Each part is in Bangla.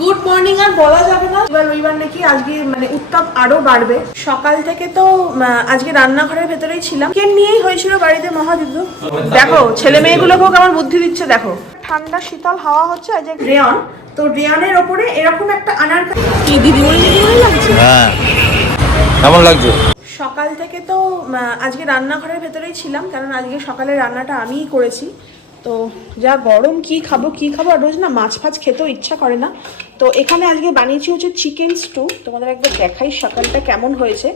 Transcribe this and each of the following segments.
গুড মর্নিং আর বলা যাবে না। এবার রবিবার নাকি আজকে মানে উত্তাপ আরও বাড়বে। সকাল থেকে তো আজকে রান্নাঘরের ভেতরেই ছিলাম। কে নিয়েই হয়েছিল বাড়িতে মহাযুদ্ধ? দেখো ছেলে মেয়েগুলোকেও কেমন বুদ্ধি দিচ্ছে দেখো। ঠান্ডা শীতল হাওয়া হচ্ছে আজ রেয়ন তো রেয়নের ওপরে এরকম একটা আনার কি দিদিমণি দিদিমণি লাগছে? হ্যাঁ। কেমন লাগছে? সকাল থেকে তো আজকে রান্নাঘরের ভেতরেই ছিলাম কারণ আজকে সকালে রান্নাটা আমিই করেছি। তো যা গরম কি খাব কি খাব? আর রোজ না মাছ ফাছ খেতেও ইচ্ছা করে না। তো এখানে আজকে বানিয়েছি হচ্ছে চিকেন স্টু তোমাদের একবার দেখাই সকালটা কেমন হয়েছে।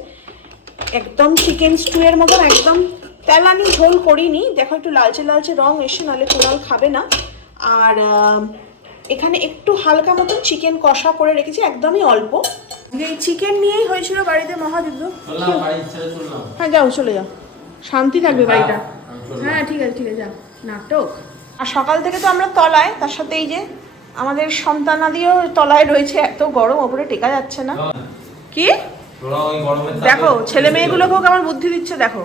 একদম চিকেন স্টু এর মতন একদম তেলানি ঝোল করিনি। দেখো একটু লালচে লালচে রং এসে নাহলে কুণাল খাবে না। আর এখানে একটু হালকা মতন চিকেন কষা করে রেখেছি একদমই অল্প। এই চিকেন নিয়েই হয়েছিল বাড়িতে মহাযুদ্ধ। হ্যাঁ যাও চলে যাও। শান্তি থাকবে বাড়িটা। হ্যাঁ ঠিক আছে ঠিক আছে যাও। নাটক। আর সকাল থেকে তো আমরা তলায় তার সাথে এই যে আমাদের সন্তানাদিও তলায় রয়েছে এত গরম ওপরে টেকা যাচ্ছে না। কি? দেখো ছেলে মেয়েগুলোকেও কেমন বুদ্ধি দিচ্ছে দেখো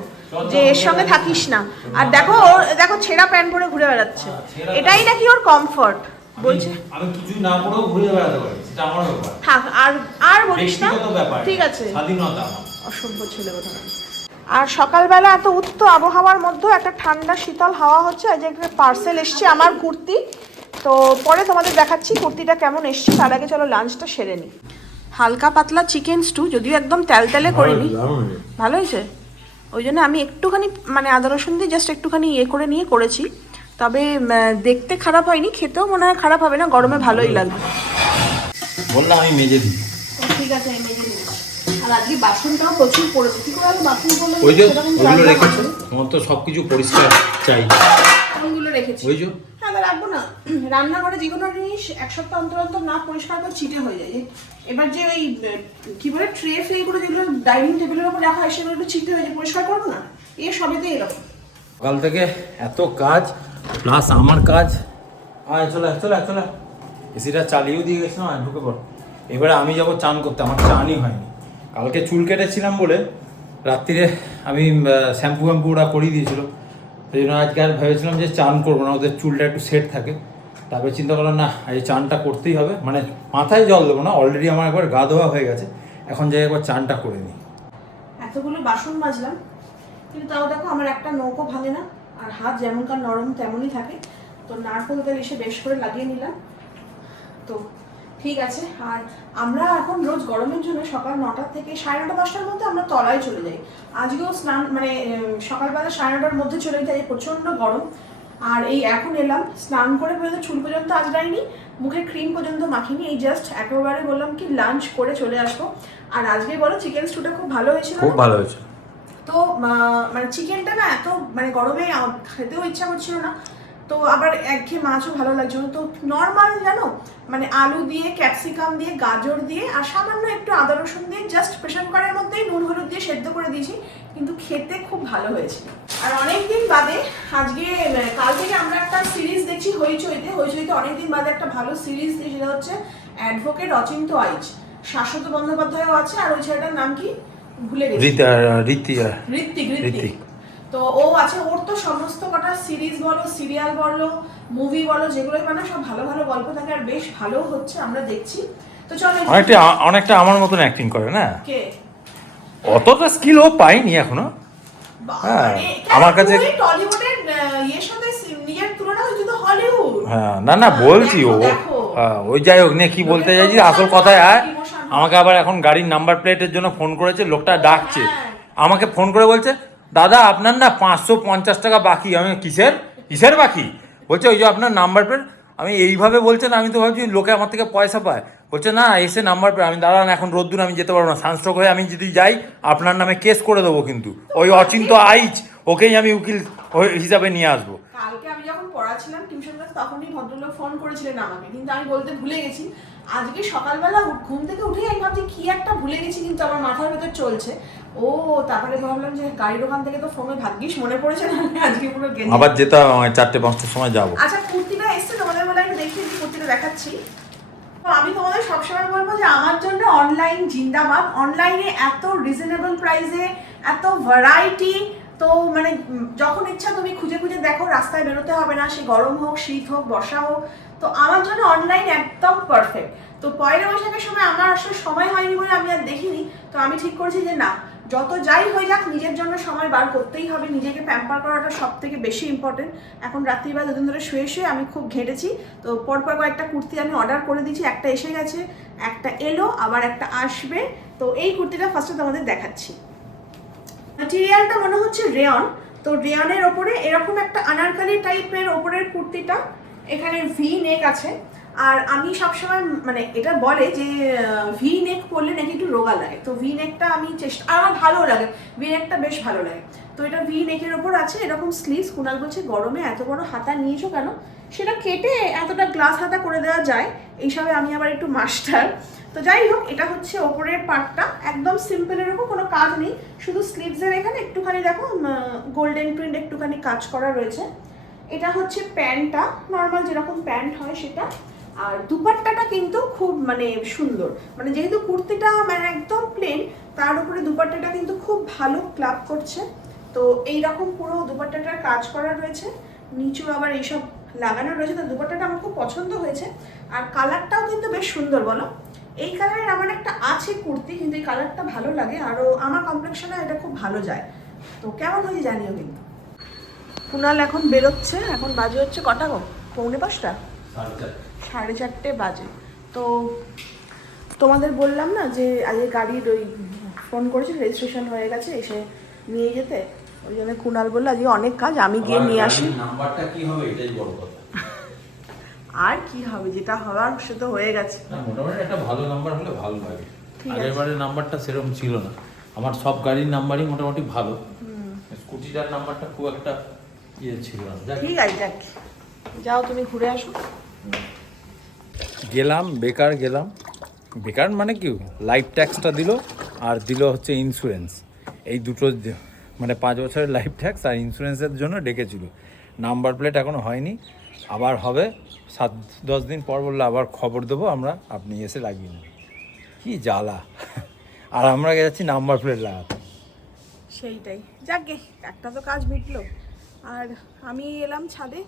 যে এর সঙ্গে থাকিস না। আর দেখো ওর দেখো ছেঁড়া প্যান্ট পরে ঘুরে বেড়াচ্ছে। এটাই নাকি ওর কমফর্ট বলছে আমি কিছু না পড়েও ঘুরে বেড়াতে পারি সেটা আমার ব্যাপার। থাক আর আর বলিস না। ঠিক আছে। স্বাধীনতা। অসভ্য ছেলে কোথাকার আর সকালবেলা এত উত্ত আবহাওয়ার মধ্যেও একটা ঠান্ডা শীতল হাওয়া হচ্ছে আজ একটা পার্সেল এসছে আমার কুর্তি। তো পরে তোমাদের দেখাচ্ছি কুর্তিটা কেমন এসছে তার আগে চলো লাঞ্চটা সেরে নিই হালকা পাতলা চিকেন স্টু যদিও একদম তেল তেলতেলে করিনি। ভালো হয়েছে? ওই জন্য আমি একটুখানি মানে আদা রসুন দিয়ে জাস্ট একটুখানি ইয়ে করে নিয়ে করেছি। তবে দেখতে খারাপ হয়নি খেতেও মনে হয় খারাপ হবে না গরমে ভালোই লাগবে। বললাম আমি মেজে দিই। ঠিক আছে আমি মেজে আর আজকে বাসনটাও প্রচুর পড়েছে। কি করে ওই যে রেখেছো তোমার তো সবকিছু পরিষ্কার চাই। রেখেছি। ওই যে। হ্যাঁ রাখব না। রান্নাঘরে যে কোনো জিনিস এক সপ্তাহ অন্তর অন্তর না পরিষ্কার করে চিটে হয়ে যায়। এবার যে ওই কি বলে ট্রে ফ্রে গুলো যেগুলো ডাইনিং টেবিলের উপর রাখা হয় সেগুলো একটু চিটে হয়ে যায়। পরিষ্কার করব না? এ সবেতে এরকম। সকাল থেকে এত কাজ প্লাস আমার কাজ। আয় চলে আয়, চলে চলে এসিটা চালিয়েও দিয়ে গেছিলাম আর ঢুকে পড়। এবারে আমি যাব চান করতে আমার চানই হয়নি। কালকে চুল কেটেছিলাম বলে রাত্রিরে আমি শ্যাম্পু ফ্যাম্পু ওরা করিয়ে দিয়েছিল। সেই জন্য আজকে আর ভেবেছিলাম যে চান করব না, ওদের চুলটা একটু সেট থাকে। তারপরে চিন্তা করলাম, না, এই চানটা করতেই হবে। মানে মাথায় জল দেবো না অলরেডি আমার একবার গা ধোয়া হয়ে গেছে। এখন যাই একবার চানটা করে নিই। এতগুলো বাসন মাজলাম, কিন্তু তাও দেখো আমার একটা নৌকো ভাঙে না, আর হাত যেমনকার নরম তেমনই থাকে। তো নারকোল তেল এসে বেশ করে লাগিয়ে নিলাম। তো ঠিক আছে আর আমরা এখন রোজ গরমের জন্য সকাল নটা থেকে সাড়ে নটা দশটার মধ্যে আমরা তলায় চলে যাই। আজকেও স্নান মানে সকালবেলা সাড়ে নটার মধ্যে চলে যাই প্রচণ্ড গরম। আর এই এখন এলাম স্নান করে পর্যন্ত চুল পর্যন্ত আজরাইনি মুখে ক্রিম পর্যন্ত মাখিনি এই জাস্ট একেবারে বললাম কি লাঞ্চ করে চলে আসব। আর আজকে বলো চিকেন স্টুটা খুব ভালো হয়েছিল খুব ভালো হয়েছে তো মানে চিকেনটা না এত মানে গরমে খেতেও ইচ্ছা করছিল না। তো আবার একঘেয়ে মাছও ভালো লাগছিল তো নর্মাল জানো? মানে আলু দিয়ে ক্যাপসিকাম দিয়ে গাজর দিয়ে আর সামান্য একটু আদা রসুন দিয়ে জাস্ট প্রেশার কুকারের মধ্যেই নুন হলুদ দিয়ে সেদ্ধ করে দিয়েছি। কিন্তু খেতে খুব ভালো হয়েছে। আর অনেকদিন বাদে আজকে কাল থেকে আমরা একটা সিরিজ দেখছি হইচইতে। হইচইতে অনেকদিন বাদে একটা ভালো সিরিজ সেটা হচ্ছে অ্যাডভোকেট অচিন্ত আইচ। শাশ্বত বন্দ্যোপাধ্যায়ও আছে আর ওই ছেলেটার নাম কি? ভুলে গেছি। ঋত্বিক ঋত্বিক। ঋত্বিক। তো ও আছে ওর তো সমস্ত কটা সিরিজ বলো সিরিয়াল বলো মুভি বলো যেগুলোই মানে সব ভালো ভালো গল্প থাকে আর বেশ ভালো হচ্ছে আমরা দেখছি। তো চলো অনেকটা অনেকটা আমার মতন অ্যাক্টিং করে না? কে? অতটা স্কিল ও পাইনি এখনও। হ্যাঁ, আমার কাছে- টলিউডের ইয়ের সাথে নিজের তুলনা হচ্ছে তো হলিউড। হ্যাঁ না না বলছি ও। হ্যাঁ, ওই যাই হোক নিয়ে কি বলতে চাইছি আসল কথায় আয়। আমাকে আবার এখন গাড়ির নাম্বার প্লেটের জন্য ফোন করেছে লোকটা ডাকছে। হ্যাঁ। আমাকে ফোন করে বলছে দাদা, আপনার না পাঁচশো পঞ্চাশ টাকা বাকি, আমি কিসের? কিসের বাকি? বলছে, ওই যে আপনার নাম্বার প্লেট আমি এইভাবে বলছেন আমি তো ভাবছি লোকে আমার থেকে পয়সা পায়। বলছে, না, এসে নাম্বার প্লেট আমি দাঁড়ান, এখন রোদ্দুর, আমি যেতে পারব না। সানস্ট্রোক হয়ে আমি যদি যাই, আপনার নামে কেস করে দেবো কিন্তু। ওই অচিন্ত আইচ, ওকেই আমি উকিল হিসাবে নিয়ে আসব। কালকে আমি যখন টিউশন তখনই ভদ্রলোক ফোন করেছিলেন আমাকে। কিন্তু আমি বলতে ভুলে গেছি আজকে সকালবেলা ঘুম থেকে উঠেই আমি ভাবছি কি একটা ভুলে গেছি কিন্তু আমার মাথার ভেতর চলছে। ও তারপরে ভাবলাম যে গাড়ির ওখান থেকে তো ফোনে ভাগ্যিস মনে পড়েছে না আজকে পুরো আবার যেতে হবে আমায় চারটে পাঁচটার সময় যাব। আচ্ছা কুর্তিটা এসছে তোমাদের বলে আমি দেখি কুর্তিটা দেখাচ্ছি। আমি তোমাদের সবসময় বলব যে আমার জন্য অনলাইন জিন্দাবাদ। অনলাইনে এত রিজনেবল প্রাইসে এত ভ্যারাইটি তো মানে যখন ইচ্ছা তুমি খুঁজে খুঁজে দেখো রাস্তায় বেরোতে হবে না সে গরম হোক শীত হোক বর্ষা হোক। তো আমার জন্য অনলাইন একদম পারফেক্ট তো পয়লা বৈশাখের সময় আমার আসলে সময় হয়নি বলে আমি আর দেখিনি। তো আমি ঠিক করেছি যে না, যত যাই হয়ে যাক, নিজের জন্য সময় বার করতেই হবে। নিজেকে প্যাম্পার করাটা সব থেকে বেশি ইম্পর্টেন্ট এখন রাত্রিবেলা দুদিন ধরে শুয়ে শুয়ে আমি খুব ঘেটেছি। তো পরপর কয়েকটা কুর্তি আমি অর্ডার করে দিয়েছি। একটা এসে গেছে, একটা এলো, আবার একটা আসবে। তো এই কুর্তিটা ফার্স্টে তোমাদের দেখাচ্ছি। ম্যাটেরিয়ালটা মনে হচ্ছে রেয়ন তো রেয়নের ওপরে এরকম একটা আনারকালি টাইপের ওপরের কুর্তিটা এখানে ভি নেক আছে। আর আমি সবসময় মানে এটা বলে যে ভি নেক পরলে নাকি একটু রোগা লাগে। তো ভি নেকটা আমি চেষ্টা, আর আমার ভালো লাগে। ভি নেকটা বেশ ভালো লাগে। তো এটা ভি নেকের ওপর আছে, এরকম স্লিভস কুনাল বলছে, গরমে এত বড় হাতা নিয়েছো কেন? সেটা কেটে এতটা গ্লাস হাতা করে দেওয়া যায়। এইসবে আমি আবার একটু মাস্টার তো যাই হোক, এটা হচ্ছে ওপরের পার্টটা একদম সিম্পল এরকম কোনো কাজ নেই। শুধু স্লিভসের এখানে একটুখানি দেখো গোল্ডেন প্রিন্ট একটুখানি কাজ করা রয়েছে। এটা হচ্ছে প্যান্টটা নর্মাল যেরকম প্যান্ট হয় সেটা। আর দুপাট্টাটা কিন্তু খুব মানে সুন্দর। মানে যেহেতু কুর্তিটা মানে একদম প্লেন তার উপরে দুপাট্টাটা কিন্তু খুব ভালো ক্লাব করছে। তো এই রকম পুরো দুপাট্টাটার কাজ করা রয়েছে। নিচু আবার এইসব লাগানো রয়েছে, তো দুপাট্টাটা আমার খুব পছন্দ হয়েছে। আর কালারটাও কিন্তু বেশ সুন্দর, বলো? এই কালারের আমার একটা আছে কুর্তি, কিন্তু এই কালারটা ভালো লাগে। আরও আমার কমপ্লেকশনে এটা খুব ভালো যায়। তো কেমন হয়েছে জানিও কিন্তু। কুনাল এখন বেরোচ্ছে এখন বাজে হচ্ছে কটা গো? পৌনে পাঁচটা? সাড়ে চারটে বাজে। তো তোমাদের বললাম না যে আজকে গাড়ির ওই ফোন করেছে রেজিস্ট্রেশন হয়ে গেছে এসে নিয়ে যেতে। ওই জন্য কুনাল বলল আজকে অনেক কাজ আমি গিয়ে নিয়ে আসি। নাম্বারটা কি হবে? এটাই বড় কথা। আর কি হবে? যেটা হওয়ার সে তো হয়ে গেছে। মোটামুটি একটা ভালো নাম্বার হলে ভালো লাগে। ঠিক আছে। আগের বারের নাম্বারটা সেরকম ছিল না। আমার সব গাড়ির নাম্বারই মোটামুটি ভালো। স্কুটিটার নাম্বারটা খুব একটা ইয়ে ছিল ঠিক আছে যাক যাও তুমি ঘুরে আসো। গেলাম বেকার গেলাম। বেকার মানে কি? লাইফ ট্যাক্সটা দিল আর দিল হচ্ছে ইন্স্যুরেন্স এই দুটো মানে পাঁচ বছরের লাইফ ট্যাক্স আর ইন্স্যুরেন্সের জন্য ডেকেছিল। নাম্বার প্লেট এখনও হয়নি। আবার হবে। সাত দশ দিন পর বললে আবার খবর দেবো আমরা আপনি এসে লাগিয়ে নেবেন। কি জ্বালা। আর আমরা যাচ্ছি নাম্বার প্লেট লাগাতে। সেইটাই। যাক গে একটা তো কাজ মিটলো। আর আমি এলাম ছাদে।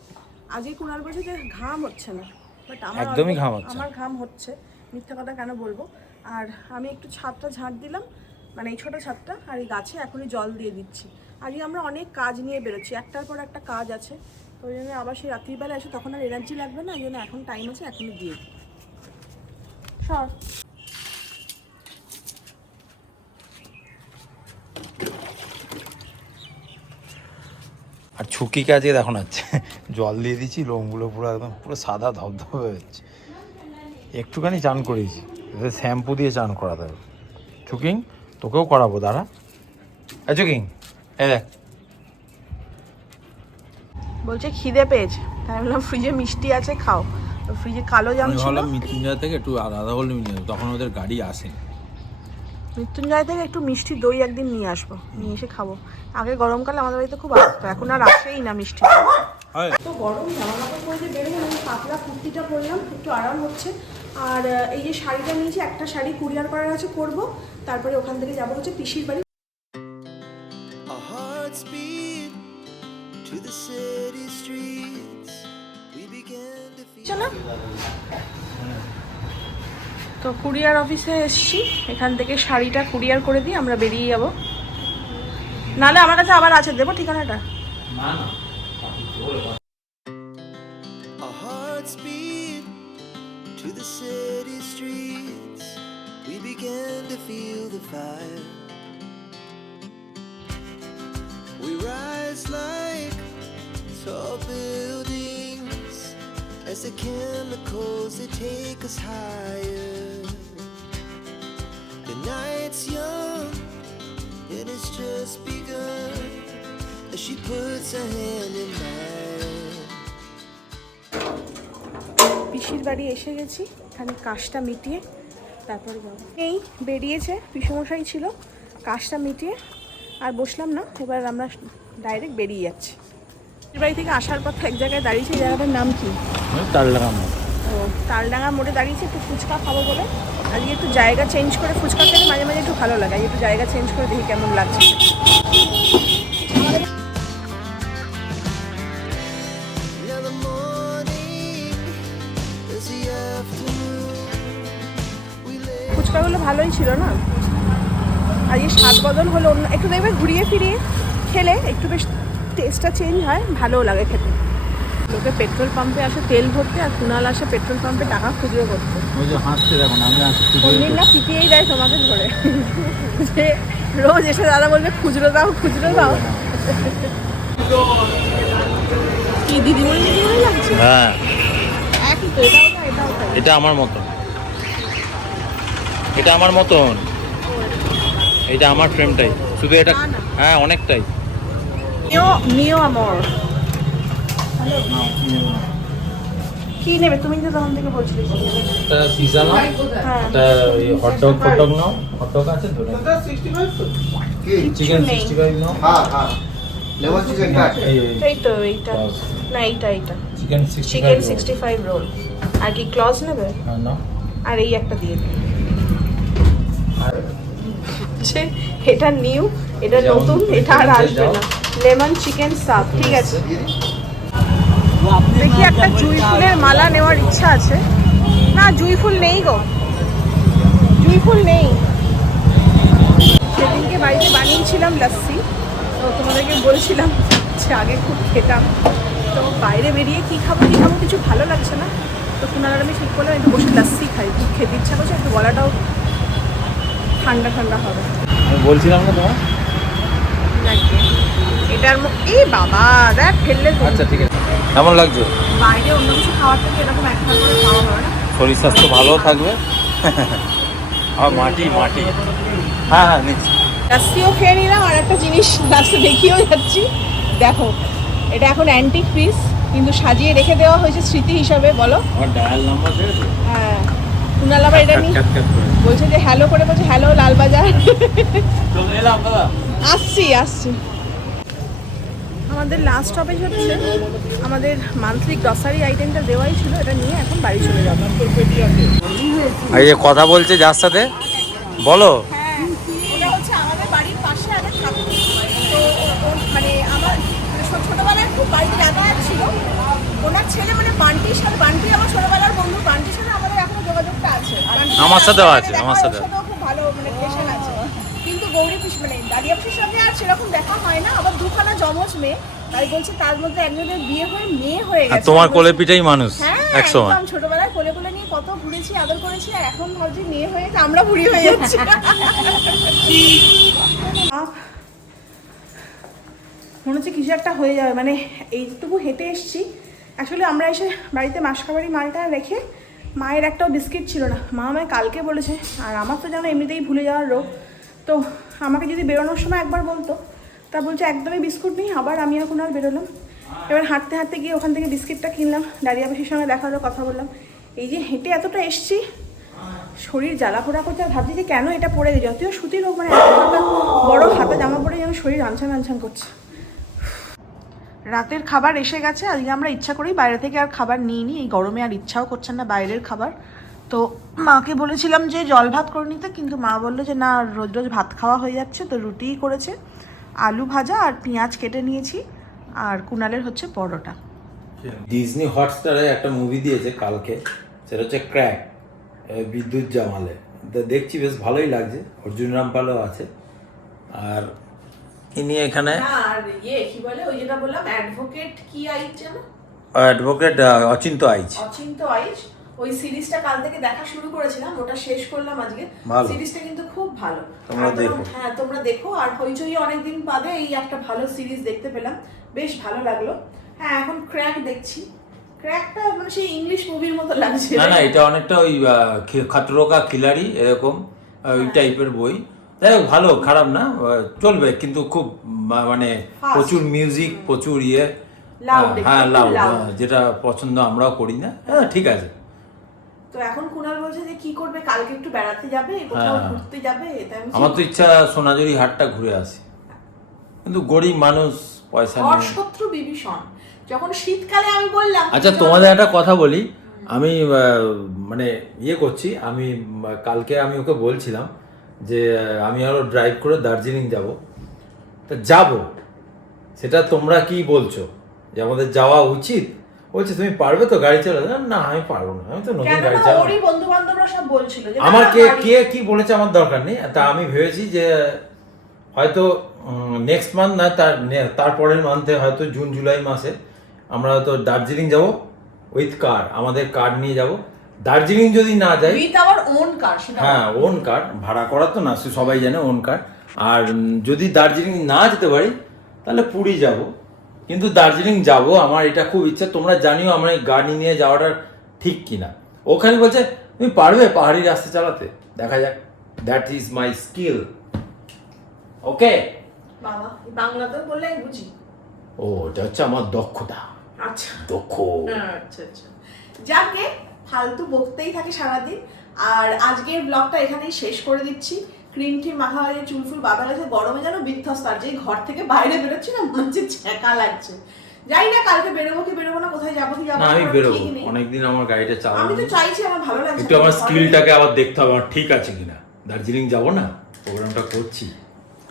আজকে কুনাল বলছে যে ঘাম হচ্ছে না। বাট আমার একদমই ঘাম হচ্ছে আমার ঘাম হচ্ছে। মিথ্যা কথা কেন বলব? আর আমি একটু ছাদটা ঝাঁট দিলাম। মানে এই ছোটো ছাদটা আর এই গাছে এখনই জল দিয়ে দিচ্ছি। আজকে আমরা অনেক কাজ নিয়ে বেরোচ্ছি। একটার পর একটা কাজ আছে। তো ওই জন্য আবার সেই রাত্রিবেলা এসে তখন আর এনার্জি লাগবে না। ওই জন্য এখন টাইম আছে এখনই দিয়ে দিই। সর। ছুকিকে আজকে দেখো না হচ্ছে জল দিয়ে দিচ্ছি লোমগুলো পুরো একদম পুরো সাদা ধবধবে হচ্ছে। একটুখানি চান করিয়েছি শ্যাম্পু দিয়ে চান করাতে হবে। চুকিং তোকেও করাবো দাঁড়া। এ চুকিং এ দেখ। বলছে খিদে পেয়েছে তাই বললাম ফ্রিজে মিষ্টি আছে খাও। তো ফ্রিজে কালো জাম আমি ছিল। ভাবলাম মৃত্যুঞ্জয় থেকে একটু আলাদা হলে নিয়ে তখন ওদের গাড়ি আসে মৃত্যুঞ্জয় থেকে একটু মিষ্টি দই একদিন নিয়ে আসব। নিয়ে এসে খাব। আগে গরমকালে আমাদের বাড়িতে খুব আসতো এখন আর আসেই না মিষ্টি তো গরম জামা কাপড় পরে যে বেরোলাম আমি পাতলা কুর্তিটা পরলাম একটু আরাম হচ্ছে। আর এই যে শাড়িটা নিয়েছি একটা শাড়ি কুরিয়ার করার আছে করব। তারপরে ওখান থেকে যাব হচ্ছে পিসির বাড়ি। Our hearts beat to the city streets. We began to feel. চলো তো কুরিয়ার অফিসে এসছি। এখান থেকে শাড়িটা কুরিয়ার করে দিই আমরা বেরিয়ে যাব। নালে আমার কাছে আবার আছে, দেবো ঠিকানাটা? As the chemicals that take us higher. Begun as she puts her hand in mine. পিসির বাড়ি এসে গেছি এখানে কাজটা মিটিয়ে তারপরে যাব। এই বেরিয়েছে পিসমশাই ছিল কাজটা মিটিয়ে আর বসলাম না এবার আমরা ডাইরেক্ট বেরিয়ে যাচ্ছি। পিসির বাড়ি থেকে আসার পথে এক জায়গায় দাঁড়িয়েছি এই জায়গাটার নাম কি? তার লাগাম ও তালডাঙ্গা মোড়ে দাঁড়িয়েছি একটু ফুচকা খাব বলে। আজকে একটু জায়গা চেঞ্জ করে ফুচকা খেলে মাঝে মাঝে একটু ভালো লাগে একটু জায়গা চেঞ্জ করে দেখি কেমন লাগছে। ফুচকাগুলো ভালোই ছিল না? আজকে স্বাদ বদল হলো অন্য একটু দেখবে ঘুরিয়ে ফিরিয়ে খেলে একটু বেশ টেস্টটা চেঞ্জ হয় ভালোও লাগে খেতে। লোকে পেট্রোল পাম্পে আসে তেল ভরতে আর কুনাল আসে পেট্রোল পাম্পে টাকা খুচরো করতে। ওই যে হাসতে দেখো না আমি আসছি না পিটিয়েই দেয় তোমাকে ধরে যে রোজ এসে দাদা বলবে খুচরো দাও খুচরো দাও। কি দিদিমণি দিদিমণি লাগছে হ্যাঁ। এটা আমার মতন। এটা আমার মতন। এটা আমার ফ্রেমটাই শুধু এটা। হ্যাঁ অনেকটাই। মিও মিও আমর। কি নেবে? তুমি তো তখন থেকে বলছিলে। কি নেবে। এটা পিজা নাও হ্যাঁ। এটা হটডগ ফটডগ নাও। আছে? চিকেন নাও। হ্যাঁ হ্যাঁ। Lemon chicken cut. এই তো এইটা। না এইটা এইটা। চিকেন রোল আর কি ক্লজ নেবে? হ্যাঁ আর এই একটা দিয়ে দিন। এটা নিউ এটা নতুন এটা আর আসবে না। লেমন চিকেন সাপ ঠিক আছে। দেখি একটা জুই ফুলের মালা নেওয়ার ইচ্ছা আছে। না জুই ফুল নেই গো। জুই ফুল নেই। বাড়িতে বানিয়েছিলাম লাস্সি তো তোমাদেরকে বলছিলাম যে আগে খুব খেতাম। তো বাইরে বেরিয়ে কী খাব কী খাব কিছু ভালো লাগছে না। তো কুনাল আর আমি ঠিক করলাম একটু বসে লাস্সি খাই। খুব খেতে ইচ্ছা করছে একটু গলাটাও ঠান্ডা ঠান্ডা হবে। আমি বলছিলাম না তোমার। এটার এই বাবা দেখ ফেললে। আচ্ছা ঠিক আছে। কেমন লাগছে? বাইরে অন্য কিছু খাওয়ার থেকে এরকম করে খাওয়া না। শরীর স্বাস্থ্য ভালো থাকবে? আর মাটি মাটি। হ্যাঁ হ্যাঁ নিচ্ছি। লাস্সিও খেয়ে নিলাম আর একটা জিনিস লাস্টে দেখিয়েও যাচ্ছি। দেখো এটা এখন অ্যান্টিক পিস কিন্তু সাজিয়ে রেখে দেওয়া হয়েছে স্মৃতি হিসাবে বলো? হ্যাঁ কুনাল আবার এটা নিয়ে। বলছে যে হ্যালো করে বলছে হ্যালো লালবাজার। আসছি আসছি। আমাদের লাস্ট স্টপেজ হচ্ছে। আমাদের মান্থলি গ্রসারি আইটেমটা দেওয়াই ছিল এটা নিয়ে এখন বাড়ি চলে যাব। এই যে কথা বলছে যার সাথে বলো। হ্যাঁ এটা হচ্ছে আমাদের বাড়ির পাশে আগে থাকতো তো ও- মানে আমার মানে ছো- ছোটবেলায় খুব বাড়িতে যাতায়াত ছিল ওনার ছেলে মানে বান্টির সাথে বান্টি আমার ছোটবেলার বন্ধু বান্টির সাথে আমাদের এখনও যোগাযোগটা আছে বান্টির আমার সাথেও সাথে আছে, আমার খুব ভালো মানে আছে। কিন্তু গৌরী পিস মানে দাঁড়িয়া সঙ্গে আর সেরকম দেখা হয় না আবার দুখানা জমজ মেয়ে। তাই বলছে তার মধ্যে একজনের বিয়ে হয়ে মেয়ে হয়ে গেছে। তোমার কোলে পিঠেই মানুষ হ্যাঁ এক সময়। ছোটবেলায় কোলে কোলে নিয়ে কত ঘুরেছি আদর করেছি আর এখন ভাবছি মেয়ে হয়ে গেছে আমরা বুড়ি হয়ে যাচ্ছি। মনে হচ্ছে কিছু একটা হয়ে যাবে মানে এইটুকু হেঁটে এসছি। অ্যাকচুয়ালি আমরা এসে বাড়িতে মাসকাবাড়ি মালটা রেখে মায়ের একটাও বিস্কিট ছিল না। মা আমায় কালকে বলেছে, আর আমার তো যেন এমনিতেই ভুলে যাওয়ার রোগ। তো আমাকে যদি বেরোনোর সময় একবার বলতো, তা বলছে, একদমই বিস্কুট নেই, আবার আমি এখন আর বেরোলাম। এবার হাঁটতে হাঁটতে গিয়ে ওখান থেকে বিস্কিটটা কিনলাম। ডালিয়া বেশির সঙ্গে দেখা হলো, কথা বললাম। এই যে হেঁটে এতটা এসছি, শরীর জ্বালা পোড়া করছে, আর ভাবছি যে কেন এটা পরে গেছে? যতই সুতির হোক মানে বড় হাতা জামা পরে যেন শরীর আনছান আনছান করছে। রাতের খাবার এসে গেছে। আজকে আমরা ইচ্ছা করেই বাইরে থেকে আর খাবার নিই এই গরমে আর ইচ্ছাও করছেন না বাইরের খাবার। তো মাকে বলেছিলাম যে জল ভাত করে নিতে, কিন্তু মা বলল যে, না, রোজ রোজ ভাত খাওয়া হয়ে যাচ্ছে, তো রুটিই করেছে। আলু ভাজা আর পেঁয়াজ কেটে নিয়েছি। আর কুনালের হচ্ছে পরোটা। ডিজনি হটস্টারে একটা মুভি দিয়েছে কালকে। সেটা হচ্ছে ক্র্যাক বিদ্যুৎ জামালে। দেখছি, বেশ ভালোই লাগছে। অর্জুন রামপালও আছে। আর ইনি এখানে? আর ইয়ে কি বলে ওই যেটা বললাম অ্যাডভোকেট কি আইচ যেন অ্যাডভোকেট অচিন্ত আইচ। অচিন্ত আইচ। ওই সিরিজটা কাল থেকে দেখা শুরু করেছিলাম ওটা শেষ করলাম আজকে। সিরিজটা কিন্তু খুব ভালো। তোমরা দেখো। হ্যাঁ তোমরা দেখো। আর হইচই অনেকদিন বাদে এই একটা ভালো সিরিজ দেখতে পেলাম। বেশ ভালো লাগল। হ্যাঁ এখন ক্র্যাক দেখছি। ক্র্যাকটা মানে সেই ইংলিশ মুভির মতো লাগছে। না না এটা অনেকটা ওই খাতরো কা খিলাড়ি এরকম ওই টাইপের বই। যাই হোক ভালো খারাপ না চলবে কিন্তু খুব মানে প্রচুর মিউজিক প্রচুর ইয়ে হ্যাঁ লাউড যেটা পছন্দ আমরাও করি না হ্যাঁ ঠিক আছে। তো এখন কুনাল বলছে যে কি করবে কালকে একটু বেড়াতে যাবে কোথাও হ্যাঁ। ঘুরতে যাবে আমার তো ইচ্ছা সোনাঝুরি হাটটা ঘুরে আসি। কিন্তু গরিব মানুষ পয়সা নেই অশত্রু বিভীষণ। যখন শীতকালে আমি বললাম আচ্ছা তোমাদের একটা কথা বলি আমি মানে ইয়ে করছি আমি কালকে আমি ওকে বলছিলাম যে আমি আরও ড্রাইভ করে দার্জিলিং যাব। তা যাব। সেটা তোমরা কি বলছো? যে আমাদের যাওয়া উচিত? বলছে তুমি পারবে তো গাড়ি চালাতে? না আমি পারব না। আমি তো নতুন গাড়ি চালাবো। বন্ধু বান্ধবরা সব বলছিল আমার কে কে কি বলেছে আমার দরকার নেই। তা আমি ভেবেছি যে হয়তো নেক্সট মান্থ না তার তারপরের মান্থে হয়তো জুন জুলাই মাসে আমরা হয়তো দার্জিলিং যাব। উইথ কার আমাদের কার নিয়ে যাব। দার্জিলিং যদি না যাই উইথ আওয়ার ওন কার সেটা হ্যাঁ ওন কার ভাড়া করা তো না সে সবাই জানে ওন কার আর যদি দার্জিলিং না যেতে পারি তাহলে পুরী যাব। কিন্তু দার্জিলিং যাব আমার এটা খুব ইচ্ছা তোমরা জানিও আমার এই গাড়ি নিয়ে যাওয়াটা ঠিক কিনা। ওখানে বলছে তুমি পারবে পাহাড়ি রাস্তা চালাতে? দেখা যাক। That is my skill okay বাবা এই বললে বুঝি। ও এটা হচ্ছে আমার দক্ষতা। আচ্ছা। দক্ষ। আচ্ছা আচ্ছা। যাকে ফালতু বকতেই থাকে সারাদিন। আর আজকের ব্লগটা এখানেই শেষ করে দিচ্ছি। ক্রিম টিম মাখা হয়ে চুল ফুল বাঁধা গেছে গরমে যেন বিধ্বস্ত। আর যেই ঘর থেকে বাইরে বেরোচ্ছি না মনে হচ্ছে ছ্যাঁকা লাগছে। যাই না কালকে বেরোবো কি বেরোবো না কোথায় যাব কি যাব আমি বেরোবো। অনেকদিন আমার গাড়িটা চালাবো আমি তো চাইছি আমার ভালো লাগছে একটু আমার স্কিলটাকে আবার দেখতে হবে আমার ঠিক আছে কিনা। দার্জিলিং যাব না? প্রোগ্রামটা করছি।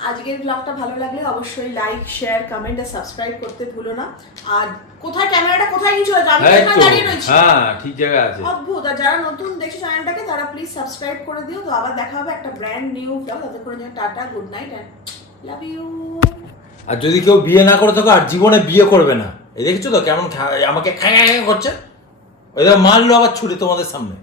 আজকের ব্লগটা ভালো লাগলে অবশ্যই লাইক শেয়ার কমেন্ট আর সাবস্ক্রাইব করতে ভুলো না। আর কোথায় ক্যামেরাটা কোথায় নিয়ে চলে যাও আমি এখানে দাঁড়িয়ে রয়েছি। হ্যাঁ ঠিক জায়গায় আছে। অদ্ভুত। আর যারা নতুন দেখছ চ্যানেলটাকে তারা প্লিজ সাবস্ক্রাইব করে দিও। তো আবার দেখা হবে একটা ব্র্যান্ড নিউ ব্লগ তাতে করে যেন tata good night and love you আর যদি কেউ বিয়ে না করে থাকো আর জীবনে বিয়ে করবে না। এই দেখেছ তো কেমন আমাকে খায় করছে? ওই মারলো আবার ছুটে তোমাদের সামনে।